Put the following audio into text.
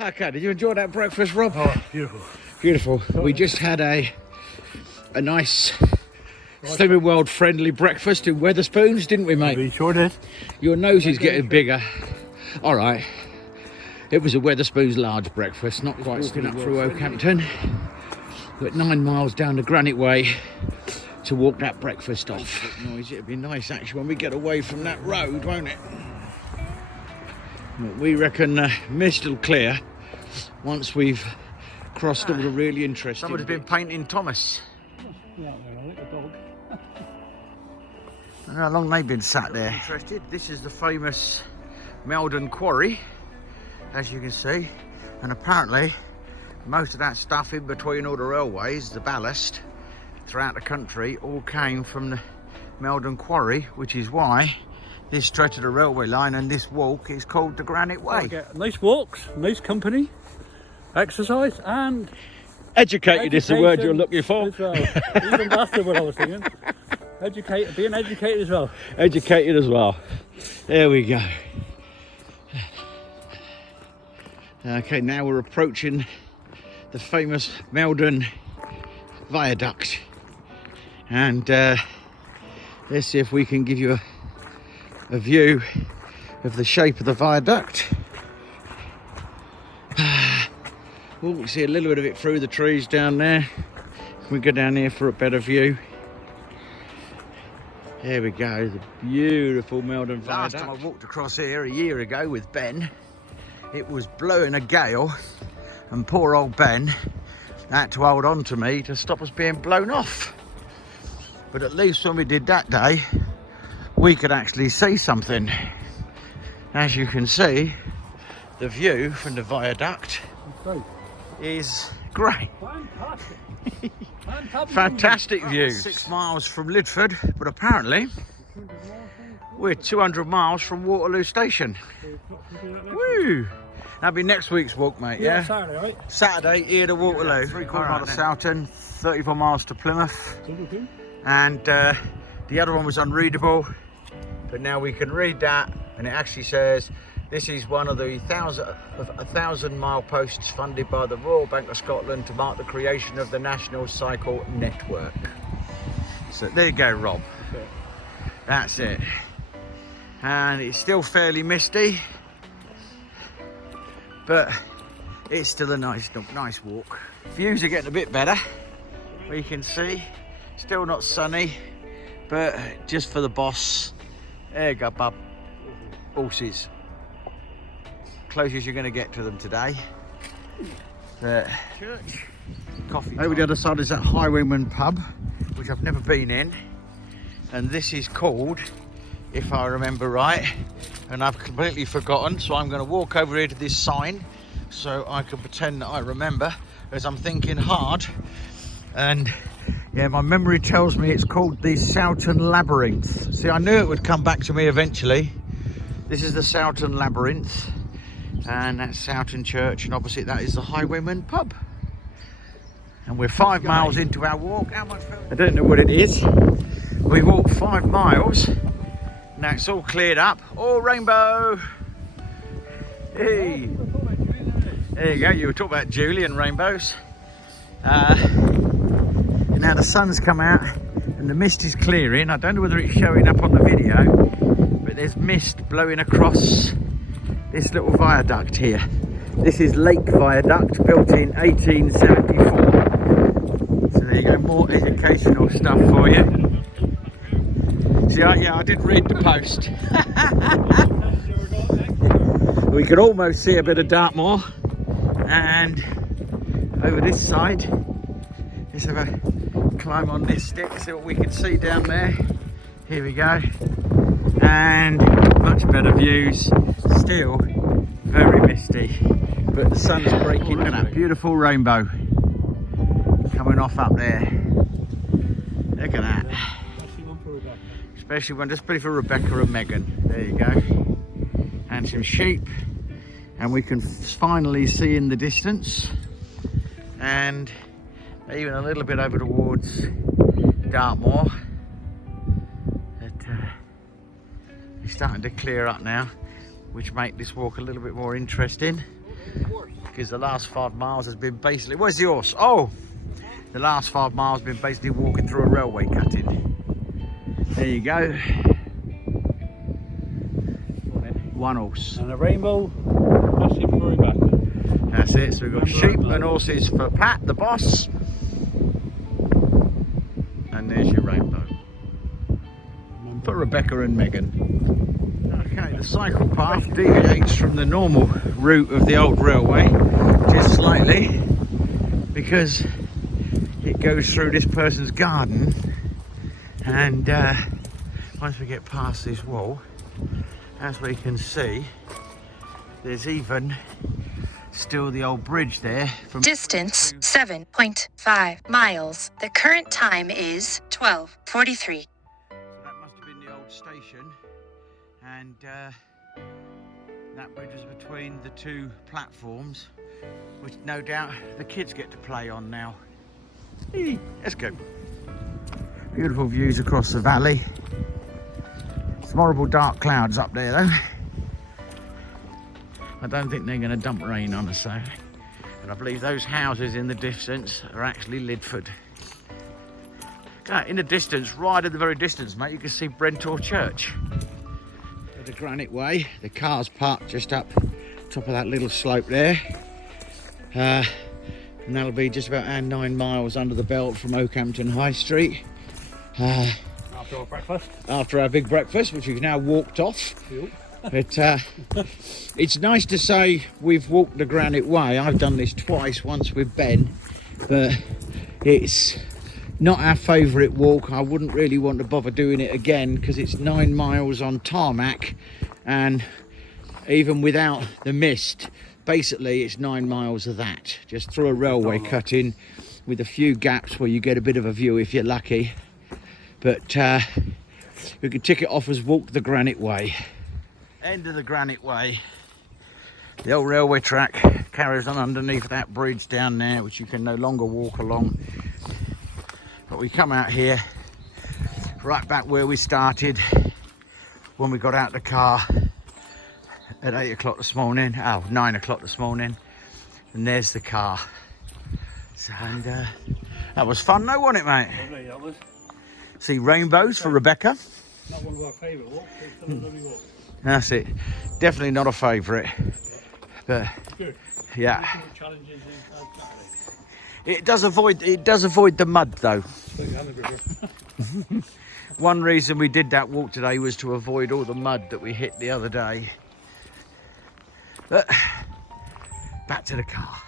Okay, did you enjoy that breakfast, Rob? Oh, beautiful. Beautiful. We just had a nice Slimming World friendly breakfast in Wetherspoons, didn't we, mate? We sure did. Your nose is getting bigger. All right. It was a Wetherspoons large breakfast, not quite walking up through Okehampton, but 9 miles down the Granite Way to walk that breakfast off. Noisy. It'll be nice actually when we get away from that road, won't it? But we reckon mist will clear once we've crossed all the really interesting. Somebody's been painting Thomas. Yeah, like a dog. I don't know how long they've been sat there. Interested? This is the famous Meldon Quarry, as you can see, and apparently most of that stuff in between all the railways, the ballast throughout the country, all came from the Meldon Quarry, which is why this stretch of the railway line and this walk is called the Granite Way. Nice walks, nice company, exercise, and educated is the word you're looking for. As well. Even that's the word I was thinking. Educated, being educated as well. Educated as well. There we go. Okay, now we're approaching the famous Meldon Viaduct, and let's see if we can give you a view of the shape of the viaduct. Oh, we see a little bit of it through the trees down there. We go down here for a better view. There we go, the beautiful Meldon Viaduct. Last time I walked across here a year ago with Ben, it was blowing a gale, and poor old Ben had to hold on to me to stop us being blown off. But at least when we did that day, we could actually see something. As you can see, the view from the viaduct is great. Fantastic. Fantastic views. 6 miles from Lydford, but apparently we're 200 miles from Waterloo Station. Woo! That'll be next week's walk, mate, yeah? Saturday, right? Saturday, here to Waterloo. 3/4 miles to Soughton, 34 miles to Plymouth. And the other one was unreadable, but now we can read that, and it actually says, this is one of the 1,000-mile posts funded by the Royal Bank of Scotland to mark the creation of the National Cycle Network. So there you go, Rob. That's it. And it's still fairly misty, but it's still a nice walk. Views are getting a bit better. We can see, still not sunny, but just for the boss. There you go, bub. Horses. Closest you're going to get to them today. The church. Coffee time. Over the other side is that Highwayman pub, which I've never been in, and this is called, if I remember right, and I've completely forgotten, so I'm going to walk over here to this sign so I can pretend that I remember, as I'm thinking hard. And yeah, my memory tells me it's called the Soughton Labyrinth. See, I knew it would come back to me eventually. This is the Soughton Labyrinth, and that's Soughton Church, and opposite that is the Highwayman pub. And we're 5 miles into our walk. How much? I don't know what it is. We walked 5 miles. Now it's all cleared up. Oh, rainbow! Hey! There you go. You were talking about Julian rainbows. Now the sun's come out and the mist is clearing. I don't know whether it's showing up on the video, but there's mist blowing across this little viaduct here. This is Lake Viaduct, built in 1874. So there you go, more educational stuff for you. See, I did read the post. We could almost see a bit of Dartmoor, and over this side, let's have a climb on this stick, see what we can see down there. Here we go, and much better views. Still very misty, but the sun's breaking. Look at that beautiful rainbow coming off up there. Look at that. Especially one just pretty for Rebecca and Megan. There you go. And some sheep, and we can finally see in the distance, and even a little bit over towards Dartmoor. It's starting to clear up now, which make this walk a little bit more interesting. because the last 5 miles has been basically, where's the horse? Oh, the last 5 miles have been basically walking through a railway cutting. There you go. One horse. And a rainbow, that's him for back. That's it, so we've got sheep and horses for Pat, the boss. And there's your rainbow. For Rebecca and Megan. Okay, the cycle path deviates from the normal route of the old railway, just slightly, because it goes through this person's garden. And once we get past this wall, as we can see, there's even still the old bridge there. From Distance 7.5 miles. The current time is 12:43. So that must have been the old station, and that bridge is between the two platforms, which no doubt the kids get to play on now. Let's go. Beautiful views across the valley. Some horrible dark clouds up there though. I don't think they're going to dump rain on us though. And I believe those houses in the distance are actually Lydford. In the distance, right at the very distance, mate, you can see Brentor Church. At the Granite Way, the car's parked just up top of that little slope there. And that'll be just about 9 miles under the belt from Okehampton High Street. After our breakfast. After our big breakfast, which we've now walked off. Yep. But it's nice to say we've walked the Granite Way. I've done this twice, once with Ben, but it's not our favourite walk. I wouldn't really want to bother doing it again because it's 9 miles on tarmac, and even without the mist, basically it's 9 miles of that, just through a railway cutting with a few gaps where you get a bit of a view if you're lucky. But we could tick it off as walk the Granite Way. End of the Granite Way. The old railway track carries on underneath that bridge down there, which you can no longer walk along. But we come out here, right back where we started when we got out the car at 8 o'clock this morning. Oh, 9 o'clock this morning. And there's the car. So, and that was fun though, wasn't it, mate? Lovely, that was. See rainbows for Rebecca. Not one of our favourite walks, but still a lovely walk. That's it. Definitely not a favourite. But Good. yeah. Challenges It does avoid the mud though. One reason we did that walk today was to avoid all the mud that we hit the other day. But back to the car.